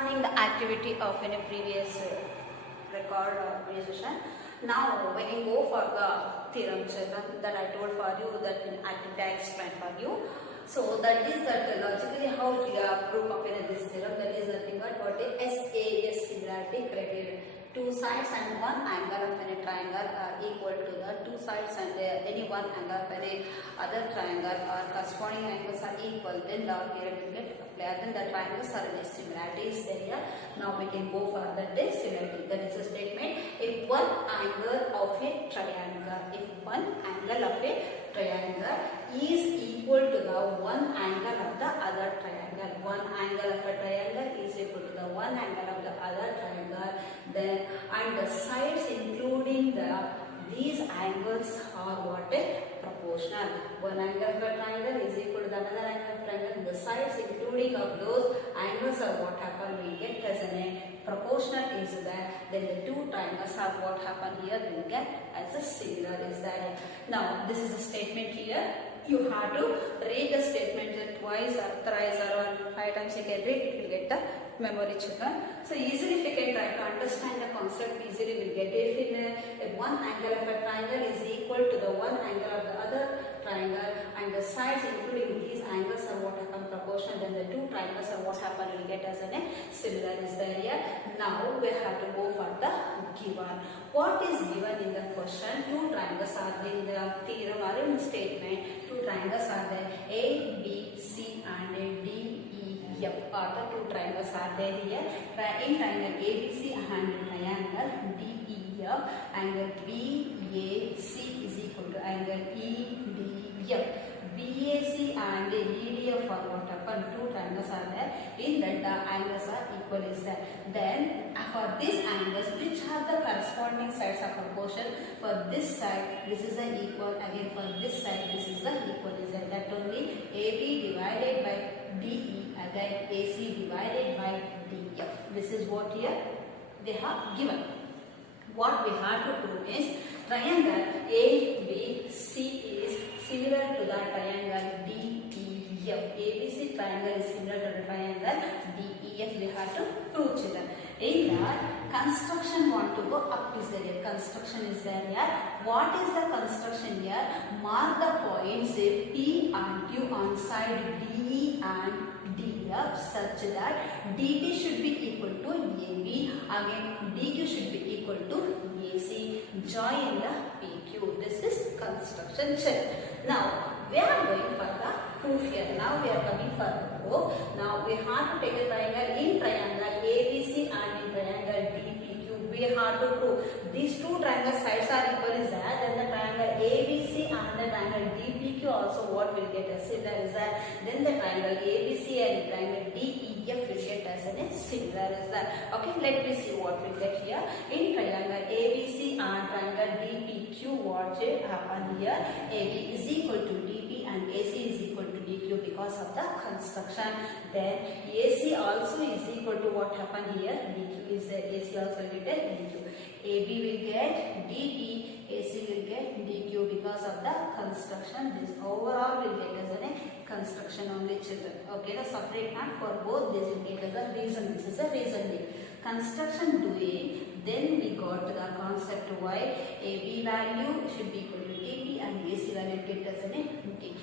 understanding the activity of in a previous record previous session. Now we can go for the theorem children that I told for you, that in activity I explained for you. So that is that logically how we proof of this theorem, that is nothing but what is SAS similarity criterion. Two sides and one angle of any triangle are equal to the two sides and any one angle of any other triangle or corresponding angles are equal, then the theorem will get applied. Then the triangles are in similarities there. Now we can go for the similarity. That is a statement: if one angle of a triangle, is equal to the one angle of the other triangle, one angle of a triangle is equal to the one angle of the other triangle, then and the sides including these angles are what proportional. One angle of a triangle is equal to the another angle of a triangle. The sides including of those angles are what happen, we get as a proportional is there. Then the two triangles are what happen here, we get as a similar is there. Now this is a statement here. You have to read the statement twice or thrice or 5 times you can read, it will get the memory children. So easily if you can try to understand the concept, easily will get if one angle of a triangle is equal to the one angle of the other triangle and the sides including these angles are what happen proportional, then the two triangles are what happen, will get as a similar is there here. Now we have to go for the given. What is given in the question? Two triangles are there in the theorem or in the statement. Two triangles are there, A, B, C and D, E, F are the two triangles are there here. In triangle ABC and triangle DEF, angle BAC is equal to angle EDF. BAC and EDF are what happen, two triangles are there, in that the angles are equal is there. Then for these angles, which are the corresponding sides are proportion? For this side this is an equal, again for this side this is the equal is there. That only AB divided by DE, again AC divided by DF. This is what here they have given. What we have to prove is triangle ABC is similar to the triangle DEF. ABC triangle is similar to the triangle DEF. We have to prove children. In that construction want to go up is there. Construction is there here. What is the construction here? Mark the points P and Q on side DE and DF such that DP should be equal to AB. Again DQ should be equal to AC. Join the PQ. This is construction check. Now we are going for the proof here. Now we are coming for the proof. Now we have to take a triangle. In triangle ABC and in triangle DPQ, we have to prove these two triangle sides are equal is that, then the triangle ABC and the triangle DPQ also what will get as similar is that, then the triangle ABC and triangle DEF will get as a similar is that. Okay, let me see what we get here. In triangle ABC and triangle DPQ, what will happen here? AB is equal to DP and AC is equal to DQ because of the construction. Then AC also is equal to what happened here? DQ is there. AC also will get DQ. AB will get DP, AC will get DQ because of the construction. This overall will get as a construction only children. Okay, the separate and for both this will get as a reason. This is a reasoning. Construction doing, then we got the concept why AB value should be equal to DP and AC value get as a DQ.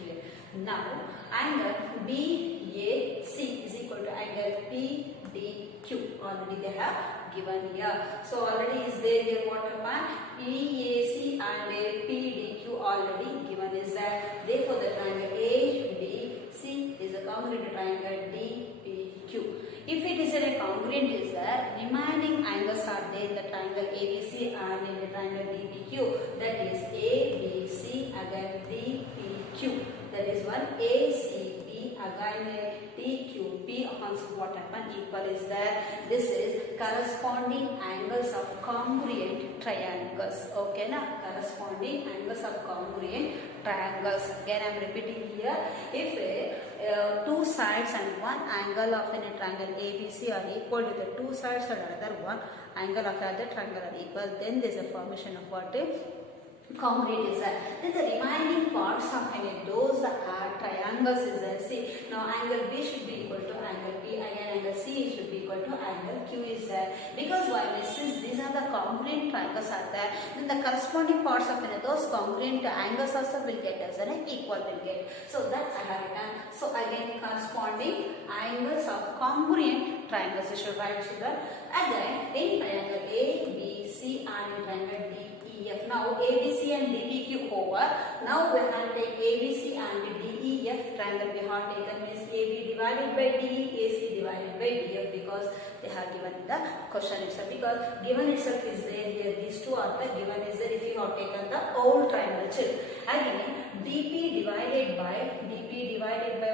Now angle BAC is equal to angle PDQ. Already they have given here. So already is there here what happened? EAC and PDQ already given is that. Therefore the triangle ABC is a congruent triangle DPQ. If it is a congruent is there, remaining angles are there in the triangle ABC and in the triangle DPQ. That is ABC again DPQ. That is one ACP again TQP also what happen equal is there. This is corresponding angles of congruent triangles. Okay na, corresponding angles of congruent triangles. Again I am repeating here. If two sides and one angle of a triangle ABC are equal to the two sides and another one angle of the other triangle are equal, then there is a formation of what is congruent is that. Then the remaining parts of those triangles is there. See, now angle B should be equal to angle B, again angle C should be equal equal to angle Q is there. Because why? Since these are the congruent triangles are there, then the corresponding parts of those congruent angles also will get as an equal will get. So that I have written. So again, corresponding angles of congruent triangles you should write children. Again, in triangle ABC and in triangle DEF. Now ABC and DEQ over. Now we have to take ABC and DEF triangle we have taken means AB divided by DE, AC divided by DF because they have given in the question itself. Because given itself is there here, these two are the given is there if you have taken the whole triangle. Again, DP divided by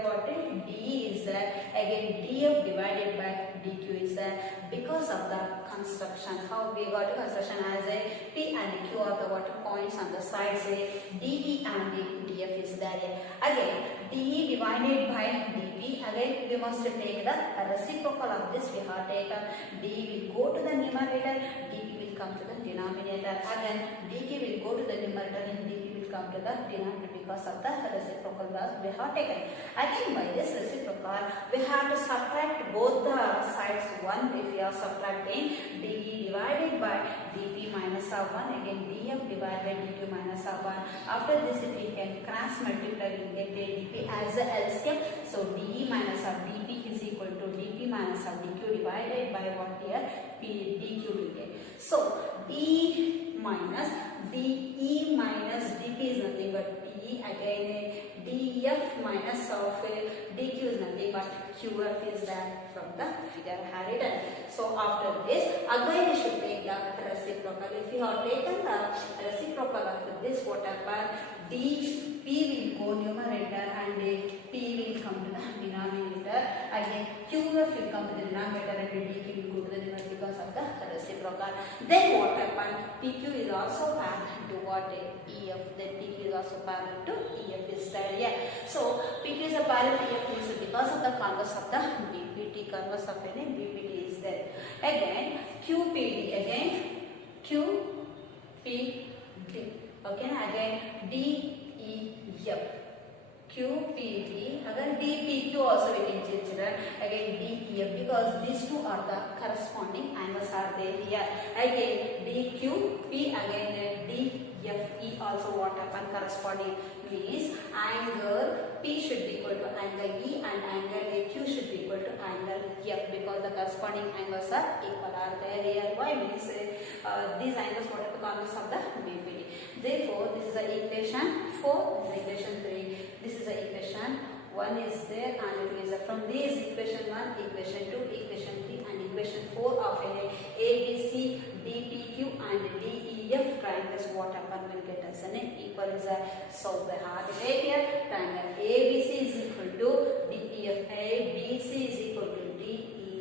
what? DE is there. Again, DF divided by DQ is there. Because of the construction, how we got a construction as a P and Q are the water points on the sides, DE and DF is there. Again, DE divided by DP. Again, we must take the reciprocal of this. We have taken DE will go to the numerator, DP will come to the denominator. Again, DQ will go to the numerator and DP will come to the denominator because of the reciprocal that we have taken. Again, by this reciprocal, we have to subtract both the sides 1 if we are subtracting DE divided by DP minus 1, again DF divided by DQ minus 1. After this, if we can cross multiply, we get DP as a LCM. So DE minus DP is equal to DP minus DQ divided by what here? DQ will get. So E minus DE minus DP is nothing but PE, again DF minus of DQ is nothing but QF is there from the figure I have written. So after this, again we should take the reciprocal. If you have taken the reciprocal of this, what happens? DP will go numerator and P will come to the denominator. Again QF will come to the denominator and DQ will go to the numerator because of the reciprocal. Then what happens? PQ is also parallel to what? EF. Then PQ is also parallel to EF is there. Yeah. So PQ is a parallel to EF means because of the converse of the BPT, converse of any BPT is there. Again QPD, again QPD. Okay, again DEF. QPD, again DPQ also we can change it. Again DEF because these two are the corresponding angles are there here. Again DQP, again DFE also what happen corresponding means angle P should be equal to angle E and angle Q should be equal to angle F because the corresponding angles are equal are there here. Why means these angles what are the converse of the BPD. Therefore, this is the equation 4, this is equation 3. This is the equation 1 is there and it is from this equation 1, equation 2, equation 3 and equation 4 of ABC, DPQ and DEF triangles what happen will get as an equal is so we have to take here triangle ABC is equal to DEF, ABC is equal to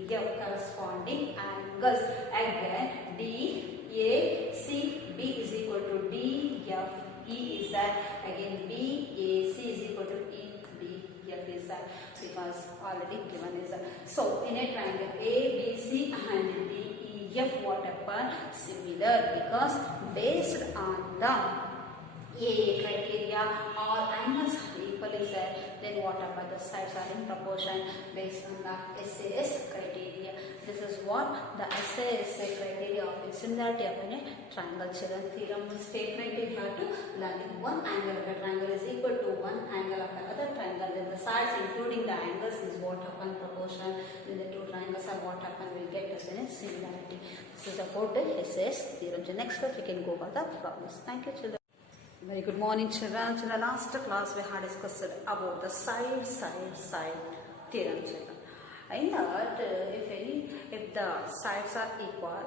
DEF corresponding angles. Again DACB is equal to DFE is that, again BAC is equal to EDF is that because already given is that. So in a triangle ABC and DEF what happen similar because based on the AA criteria all angles are equal is there, then what happen the sides are in proportion based on the SAS criteria. This is what the SAS criteria of similarity of a triangle. Children, theorem statement we have to learn. One angle of a triangle is equal to one angle of another triangle. Then the sides including the angles is what happen proportion. Then the two triangles are what happen will get as a similarity. This is about the SAS theorem. So next class we can go for the problems. Thank you, children. Very good morning, children. In the last class we had discussed about the side theorem, children. In that, if the sides are equal,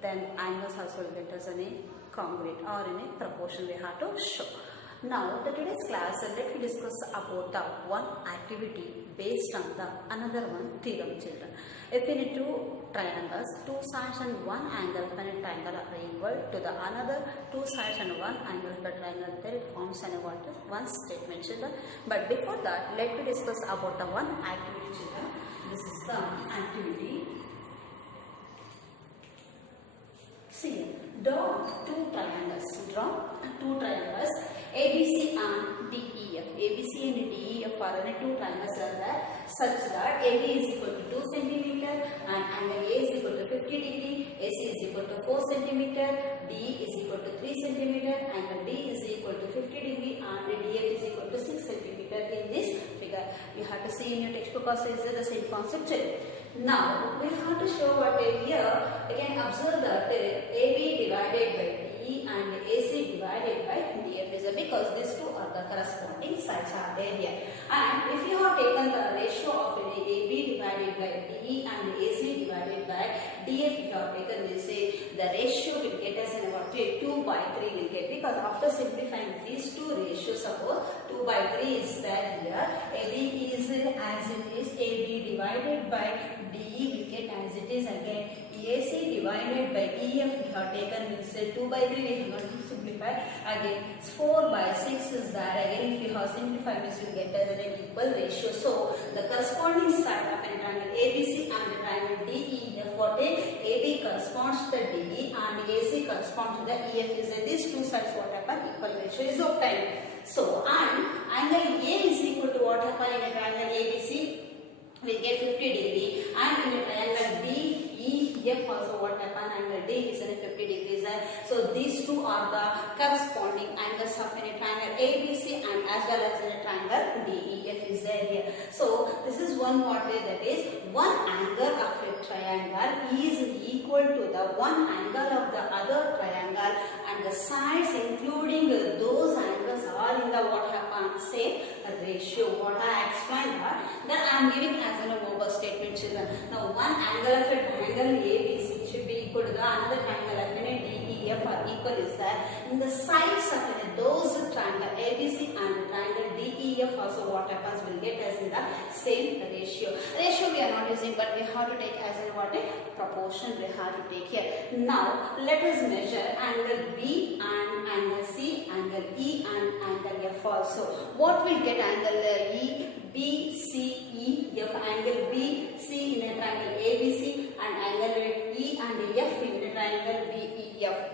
then angles also will get as a congruent or in a proportion we have to show. Now, the today's class, let me discuss about the one activity based on the another one theorem, children. If in two triangles, two sides and one angle when a triangle are equal to the another two sides and one angle per triangle, there it forms an one statement, children. But before that, let me discuss about the one activity, children. This is the activity. See, draw two triangles. ABC and DEF. ABC and DEF are two triangles are there such that AB is equal to 2 cm and angle A is equal to 50 degree, AC is equal to 4 centimeter, DE is equal to 3 centimeter, angle D is equal to 50 degree, and DF is equal to 6 centimeter in this figure. You have to see in your textbook also is the same concept. Now we have to show what here. Again observe that AB divided by DE and AC divided by DF is because these two are the corresponding sides are there here. And if you have taken the ratio of AB divided by DE and AC divided by DF, you have taken this, the ratio will get us in about 2 by 3 will get, because after simplifying these two ratios, suppose 2 by 3 is there here, AB is as it is, AB divided by DE will get as it is again, AC divided by EF we have taken, we say 2 by 3 we have got to simplify again, 4 by 6 is there again, if you have simplified this will get as an equal ratio. So the corresponding side of an triangle ABC and the triangle DEF, what is AB corresponds to the DE and AC corresponds to the EF, is that these two sides what happen, equal ratio is obtained. So and angle A is equal to what happen in a triangle ABC, we get 50 degree, and in a triangle DEF also what happen, angle D is in 50 degrees. So these two are the corresponding angles of a triangle ABC and as well as in a triangle DEF is there here. So this is one what way, that is one angle of a triangle is equal to the one angle of the other triangle, and the sides including those angles are in the what happen, same ratio. What I explained that I am giving as an over statement, children. Now one angle of a triangle ABC should be equal to the another triangle of a DEF are equal is that in the sides of those triangle ABC and the triangle DEF also what happens will get as in the same ratio. Ratio we are not using, but we have to take as in what a proportion we have to take here. Now let us measure angle B and angle C, angle E and angle F also. What will get angle E, B, C, E, F, angle B, C in a triangle ABC and angle E and F in a triangle BEF.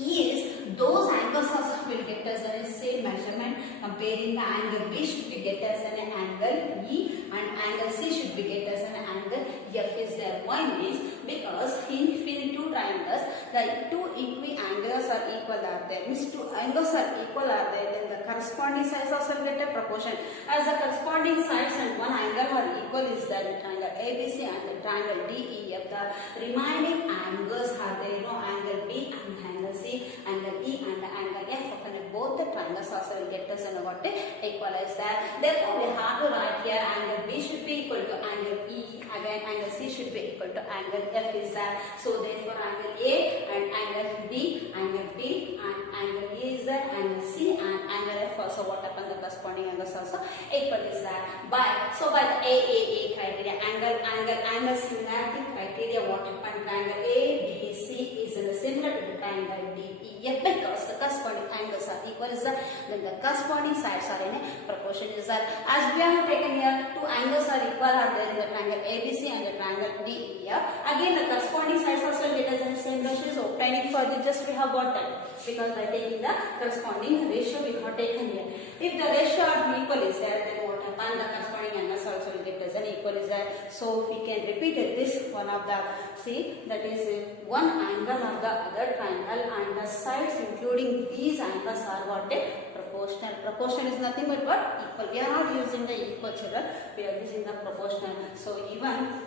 Is those angles also will get us the same measurement. Comparing the angle B should be get us an angle E and angle C should be get us an angle F is there. Why means because in two triangles the two equiangles are equal are there. Means two angles are equal are there. Then the corresponding sides also get a proportion. As the corresponding sides and one angle are equal is there in triangle ABC and the triangle DEF. The remaining angles are there. Angle B and angle C, angle E and angle F, both the triangles also will get us and what equalize that. Therefore, we have to write here angle B should be equal to angle E, again angle C should be equal to angle F is that. So therefore, angle A and angle B, angle B and angle E is that, angle C and angle F also what happens, the corresponding angles also equal is that. So by the AAA criteria, angle similarity criteria, what happens, triangle ABC is similar to the triangle DEF because the corresponding angles are equal is that, then the corresponding sides are in a proportion is that. As we have taken here, two angles are equal are there in the triangle ABC and the triangle DEF. Again the corresponding sides also get us in the same ratio. So obtaining for the just we have got that because by taking the corresponding ratio we have taken here. If the ratio are equal is there, then what happen, the corresponding angles also will get us an equal is there. So we can repeat this one of the, see, that is one angle of the other triangle and the sides including these angles are what a proportional. Proportion is nothing but what? Equal. We are not using the equal, children, we are using the proportional. So even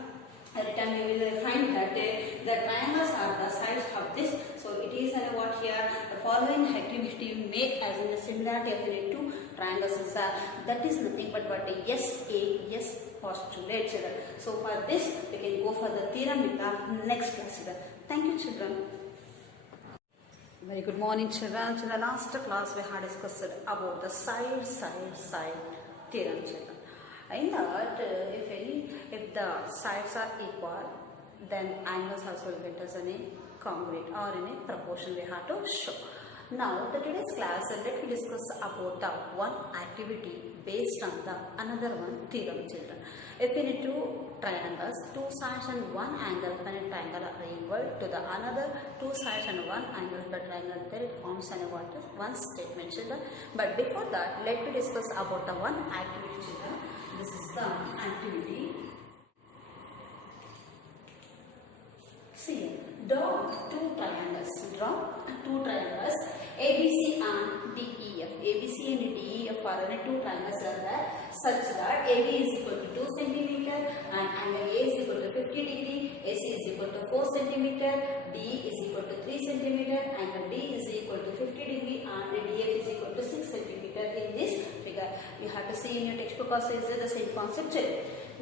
return we will find that the triangles are the sides of this. So it is what here, the following activity make as in the similarity of the two triangles is that is nothing but what a yes postulate, children. So for this we can go for the theorem in the next class, children. Thank you, children. Very good morning, children. In the last class we had discussed about the side theorem, children. In that if the sides are equal, then angles also will get us in a congruent or in a proportion we have to show. Now the today's class let me discuss about the one activity based on the another one theorem, children. If in two triangles, two sides and one angle of a triangle are equal to the another two sides and one angle of the triangle, there it forms one statement, children. But before that, let me discuss about the one activity, children. This is the activity. See, draw two triangles. Draw two triangles ABC and DEF. ABC and DEF are two triangles are there such that AB is equal to 2 cm and angle A is equal to 50 degree, AC is equal to 4 cm, DE is equal to 3 cm, angle D is equal to 50 degree and DF is equal to 6 cm in this figure. You have to see in your textbook also is the same concept.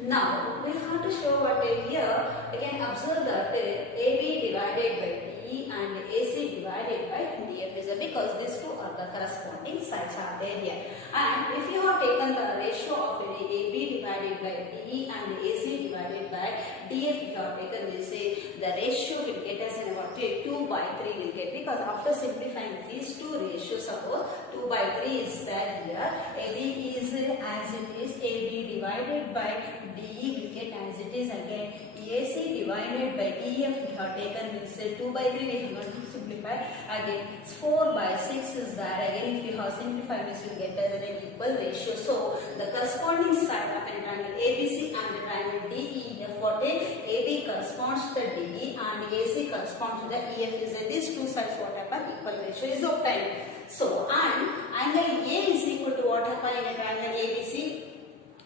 Now we have to show what here. Again observe that AB divided by DE and AC divided by DF is because these two are the corresponding sides are there here. And if you have taken the ratio of AB divided by DE and AC divided by DF, you have taken this, the ratio will get as in what 2 by 3 will get, because after simplifying these two ratios, suppose 2 by 3 is there here. AB is as it is, AB divided by DE will get as it is again. AC divided by EF we have taken this 2 by 3 we have going to simplify again. 4 by 6 is there again. If you have simplified this you will get as an equal ratio. So the corresponding side of a triangle ABC and the triangle DEF, what is AB corresponds to the DE and AC corresponds to the EF is that these two sides what happen equal ratio is obtained. So and angle A is equal to what happen in a triangle ABC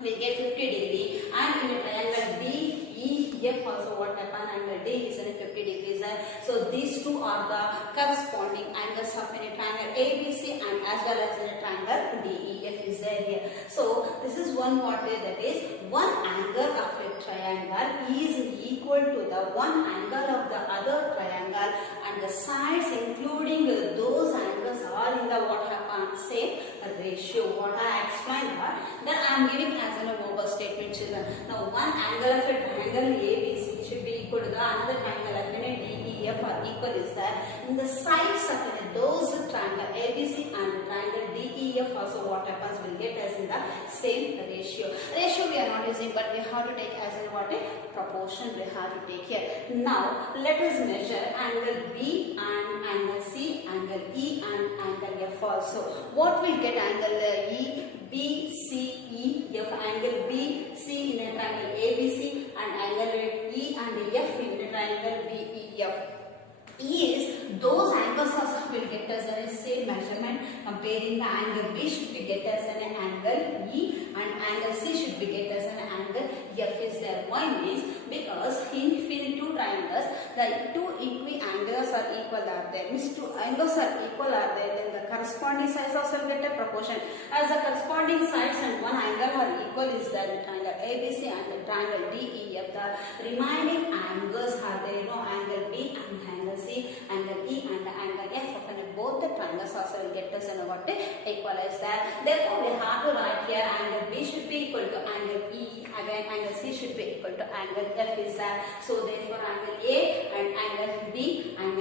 we get 50 degree and in a triangle DEF also what happen angle D is in 50 degrees. So these two are the corresponding angles of a triangle ABC and as well as in a triangle DEF is there here. So this is one what is, that is one angle of a triangle is equal to the one angle of the other triangle and the sides including those angles are in the what happen same ratio. What I explained that I am giving as an over statement children. Now one angle of a triangle ABC should be equal to the another triangle of a DEF are equal is that in the sides of those triangle ABC and triangle DEF also what happens will get as in the same ratio. Ratio we are not using but we have to take as in what a proportion we have to take here. Now let us measure angle B and angle C, angle E and angle F also. What will get angle E, B, C, E, F, angle B, C in a triangle ABC and angle E and F in a triangle BEF. E is those angles also will get us a same measurement. Comparing the angle B should be get us an angle E and angle C should be get us an angle F is there. Why means because in two triangles the two equiangles are equal are there. Means two angles are equal are there, then the corresponding sides also get a proportion. As the corresponding sides and one angle are equal is there the triangle ABC and the triangle DEF. The remaining angles are there, no angle B and angle C, angle E and angle F of both the triangles also will get us and what equalize that. Therefore we have to write here angle B should be equal to angle E, again angle C should be equal to angle F is that. So therefore angle A and angle B and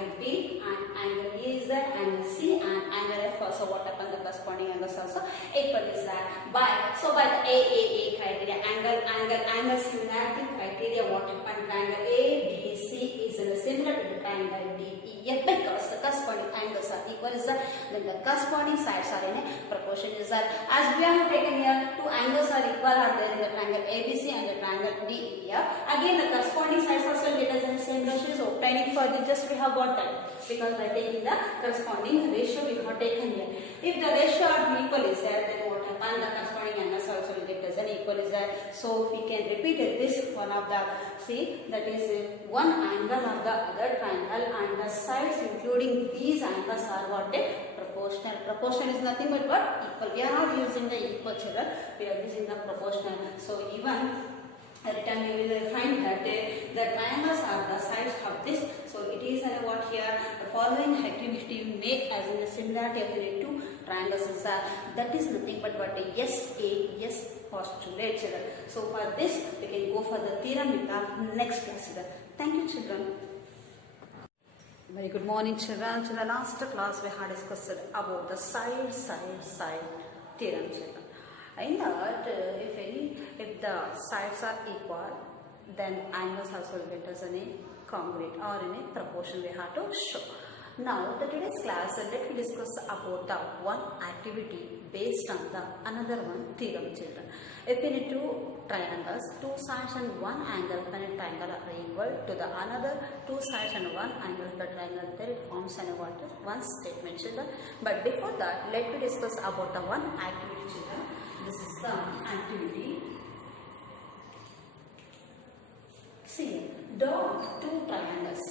angle E is that, angle C and angle F also what happen the corresponding angles also equal is that. By the AAA criteria, angle similarity criteria what happen, triangle ABC is similar to the triangle DEF because the corresponding angles are equal is that, then the corresponding sides are in a proportion is that. As we have taken here two angles are equal are there in the triangle ABC and the triangle DEF. Again the corresponding sides also get us in the same ratio. So obtaining for this just we have got that because by taking the corresponding ratio we have taken here. If the ratio are equal is there, then what happen, the corresponding angles also will get as an equal is there. So we can repeat this one of the, see that is one angle of the other triangle and the sides including these angles are what a proportional. Proportion is nothing but what equal. We are not using the equal children, we are using the proportional. So even return you will find that the triangles are the sides of this. So it is what here the following activity make as in the similarity of the two triangles is that is nothing but what a yes postulate children. So for this we can go for the theorem with the next class children. Thank you children. Very good morning children. In the last class we had discussed about the side theorem children. In that if the sides are equal then angles also will get us in a congruent or in a proportion we have to show. Now, the today's class, let me discuss about the one activity based on the another one theorem, children. If in two triangles, two sides and one angle of a triangle are equal to the another two sides and one angle of the triangle, then it forms an one statement, children. But before that, let me discuss about the one activity, children. This is the activity. See, draw two triangles.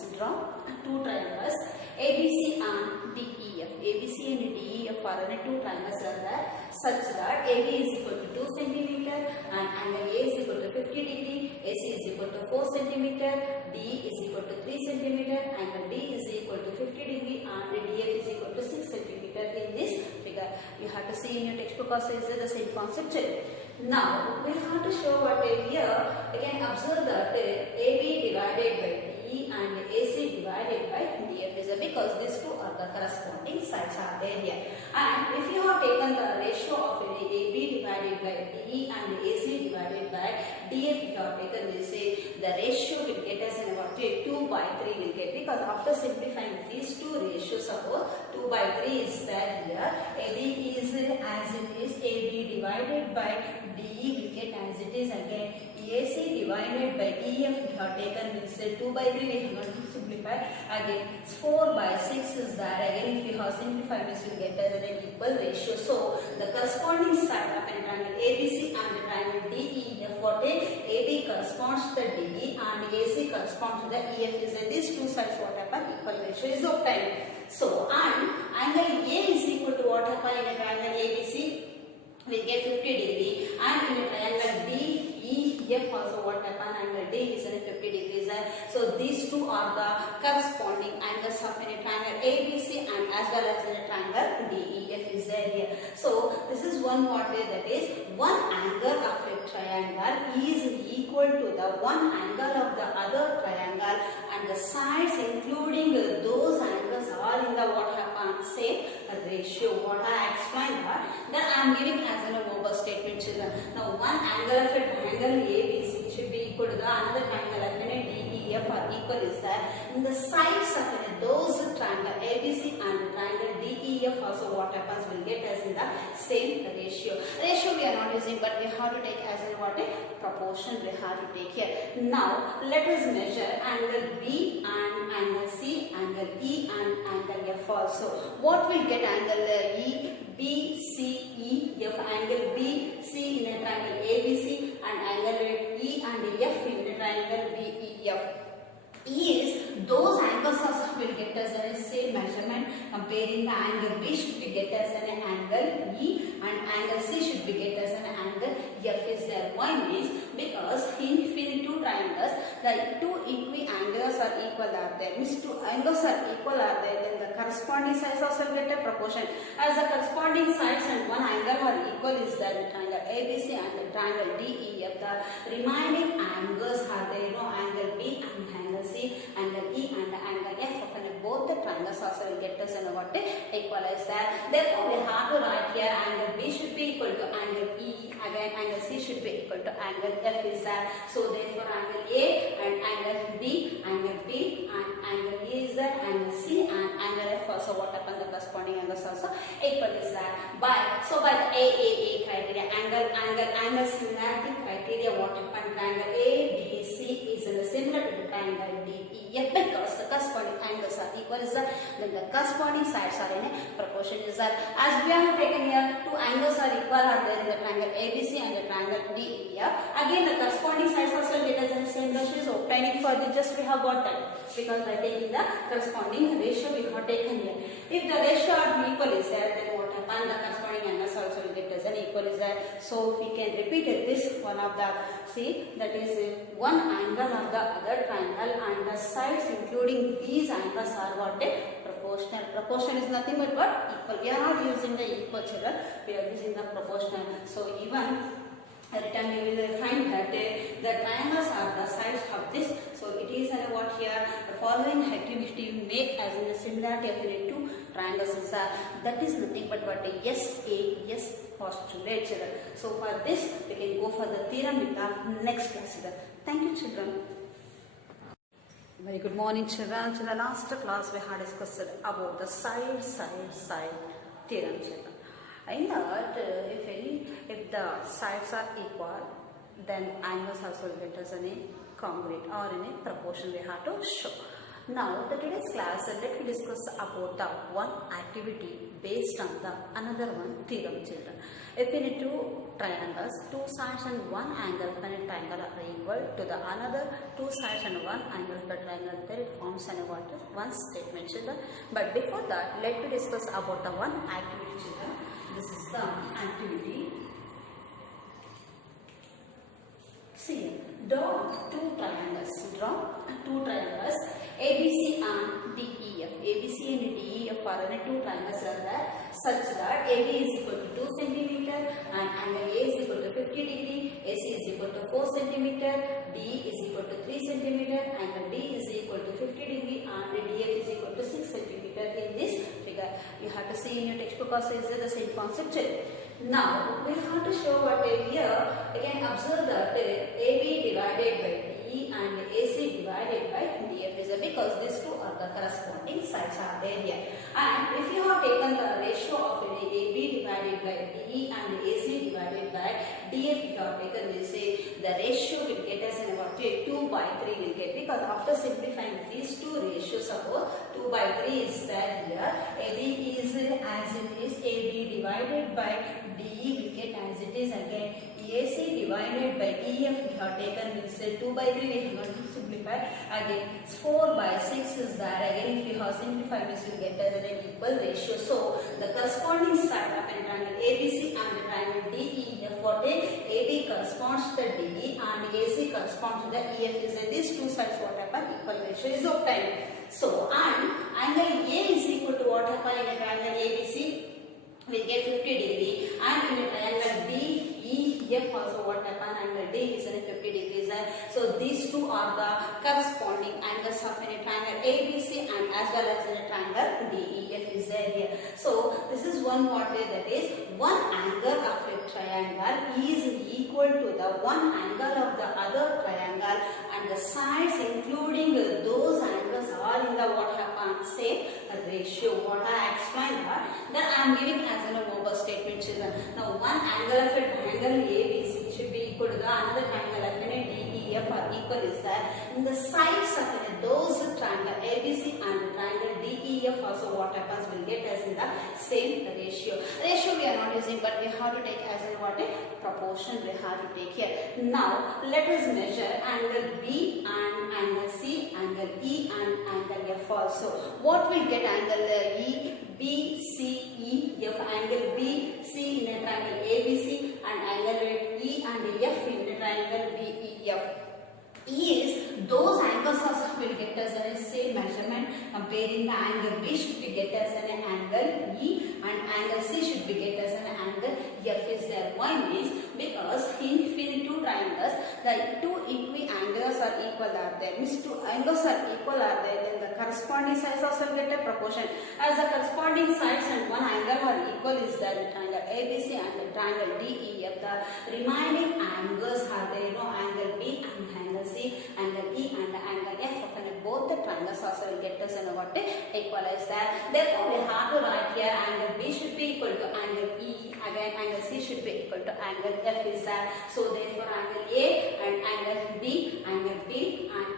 ABC and DEF. ABC and DEF are two triangles are there such that AB is equal to 2 cm and angle A is equal to 50 degree, AC is equal to 4 cm, DE is equal to 3 cm, angle D is equal to 50 degree and DF is equal to 6 cm in this figure. You have to see in your textbook also is the same concept. Now we have to show what here. Again observe that AB divided by DE and AC divided by DF is because these two are the corresponding sides are there here. And if you have taken the ratio of AB divided by DE and AC divided by DF, you have taken this, the ratio will get as an what 2 by 3 will get, because after simplifying these two ratios, suppose 2 by 3 is there here. AB is as it is, AB divided by DE will get as it is again. AC divided by EF we have taken this 2 by 3 we have to simplify again. 4 by 6 is there again. If you have simplified this will get as an equal ratio. So the corresponding side of an triangle ABC and the triangle DEF, what is AB corresponds to the DE and AC corresponds to the EF is that these two sides what happen equal ratio is obtained. So and angle A is equal to what happen in a triangle ABC we get 50 degree and in a triangle DEF also what happen angle D is in 50 degrees. So these two are the corresponding angles of a triangle ABC and as well as in a triangle DEF is there here. So this is one what way, that is one angle of a triangle is equal to the one angle of the other triangle and the sides including those angles are in the what happen same ratio. What I explained that I am giving as an over statement, children. Now one angle of a triangle ABC should be equal to the another triangle of a DEF are equal is that in the sides of those triangle ABC and triangle DEF also what happens will get as in the same ratio. Ratio we are not using, but we have to take as in what a proportion we have to take here. Now let us measure angle B and angle C, angle E and angle F also. What will get angle E, B, C, E, F, angle B, C in a triangle ABC and angle E and F in a triangle DEF. Is those angles also will get us a same measurement. Comparing the angle B should be get as an angle E and angle C should be get as an angle F is there. Why means because in two triangles the two equiangles are equal are there. Means two angles are equal are there, then the corresponding sides also get a proportion. As the corresponding sides and one angle are equal is there, the triangle ABC and the triangle DEF. The remaining angles are there, no angle B and angle C, angle E and angle F of both the triangles also will get us and what equalize that. Therefore we have to write here angle B should be equal to angle E, again angle C should be equal to angle F is that. So therefore angle A and angle B, angle B and angle E is that, angle C and angle F also what happen the corresponding angles also equal is that. By the AAA criteria, angle similarity criteria, what happen triangle ABC is similar to the triangle DEF because the corresponding angles are equal is that, then the corresponding sides are in a proportion is that. As we have taken here two angles are equal are there in the triangle ABC and the triangle DEF. Again the corresponding sides also get us in the same ratio is obtaining for the just we have got that because by taking the corresponding ratio we have taken here. If the ratio are equal is there, then what happen the corresponding angles also will get as an equal is there. So we can repeat it, this one of the see that is one angle of the other triangle and the sides including these angles are what a proportional. Proportion is nothing but what equal. We are not using the equal, children, we are using the proportional. So even return we will find that the triangles are the sides of this. So it is what here the following activity make as in the similarity of the two triangles is that is nothing but what a yes postulate, children. So for this we can go for the theorem in the next class. Thank you, children. Very good morning, children. In the last class, we had discussed about the side theorem, children. In that, if the sides are equal, then angles also will get us in a congruent or in a proportion we have to show. Now, the today's class, let me discuss about the one activity based on the another one theorem, children. If in two triangles, two sides and one angle of a triangle are equal to the another two sides and one angle of a triangle, then it forms an one statement, children. But before that, let me discuss about the one activity, children. This is the activity. See, draw two triangles. ABC and DEF. ABC and DEF are two triangles are there such that AB is equal to 2 cm and angle A is equal to 50 degree, AC is equal to 4 cm, DE is equal to 3 cm, angle D is equal to 50 degree and DF is equal to 6 cm in this figure. You have to see in your textbook also is the same concept. Now we have to show what here. Again observe that AB divided by DE and AC divided by DF is because these two are the corresponding sides are there here. And if you have taken the ratio of AB divided by DE and AC divided by DF, you have taken this, the ratio will get us in about 2 by 3 will get, because after simplifying these two ratios, suppose 2 by 3 is there here. AB is as it is, AB divided by DE will get as it is again. AC divided by EF we have taken, we say 2 by 3 we have to simplify again. 4 by 6 is there again. If you have simplified this will get as an equal ratio. So the corresponding side of a triangle ABC and the triangle DEF, what is AB corresponds to the DE and AC corresponds to the EF is that these two sides what happen, equal ratio is obtained. So and angle A is equal to what happen in a triangle ABC will get 50 degree and in a triangle DEF also what happen, angle D is in 50 degrees. So these two are the corresponding angles of a triangle ABC and as well as in a triangle DEF is there here. So this is one what way, that is one angle of a triangle is equal to the one angle of the other triangle and the sides including those angles are in the what happen, say ratio. What I explained that I am giving as an over statement, children. Now one angle of a triangle ABC should be equal to the another triangle of a DEF are equal is that in the sides of those triangle ABC and the triangle DEF also what happens will get as in the same ratio. Ratio we are not using, but we have to take as in what a proportion we have to take here. Now let us measure angle B and angle C, angle E and angle F also. What will get angle E, B, C, E, F, angle B, C in a triangle ABC and angle E and F in the triangle DEF. Is those angles also will get us a same measurement. Comparing the angle B should be get us an angle E and angle C should be get us an angle F is there. Why means because in two triangles the two equiangles are equal are there. Means two angles are equal are there, then the corresponding sides also get a proportion. As the corresponding sides and one angle are equal is there, the triangle ABC and the triangle DEF. The remaining angles are there, no angle B and angle C, angle E and angle F of both the triangles also will get us and what equalize that. Therefore we have to write here angle B should be equal to angle E, again angle C should be equal to angle F is that. So therefore angle A and angle B and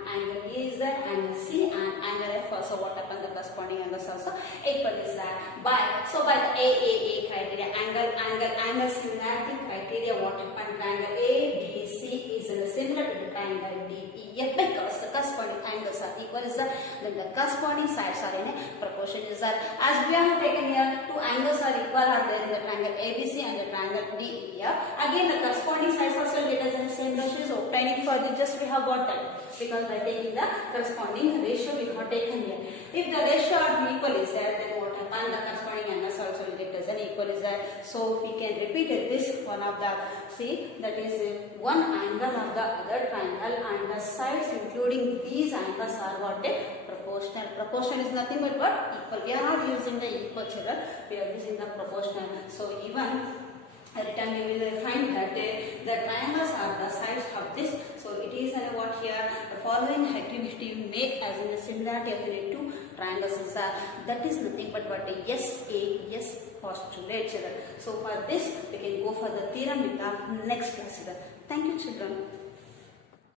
angle E is that, angle C and angle F also what happen, the corresponding angles also equal is that. By the AAA criteria, angle similarity criteria, what happen, triangle ABC is similar to the triangle DEF because the corresponding angles are equal is that, then the corresponding sides are in a proportion is that. As we have taken here, two angles are equal are there in the triangle ABC and the triangle DEF. Again the corresponding sides also get us in the same ratio. So obtaining for the just we have got that because by taking the corresponding ratio we have taken here. If the ratio are equal is there, then what happen, the corresponding angles also will get us an equal is there. So we can repeat this one of the, see, that is one angle of the other triangle and the sides including these angles are what a proportional. Proportion is nothing but what? Equal. We are not using the equal, children, we are using the proportional. So even return we will find that the triangles are the sides of this. So it is what here the following activity make as in the similarity of the two triangles is that is nothing but what SAS postulates. So for this we can go for the theorem in the next class. Thank you children.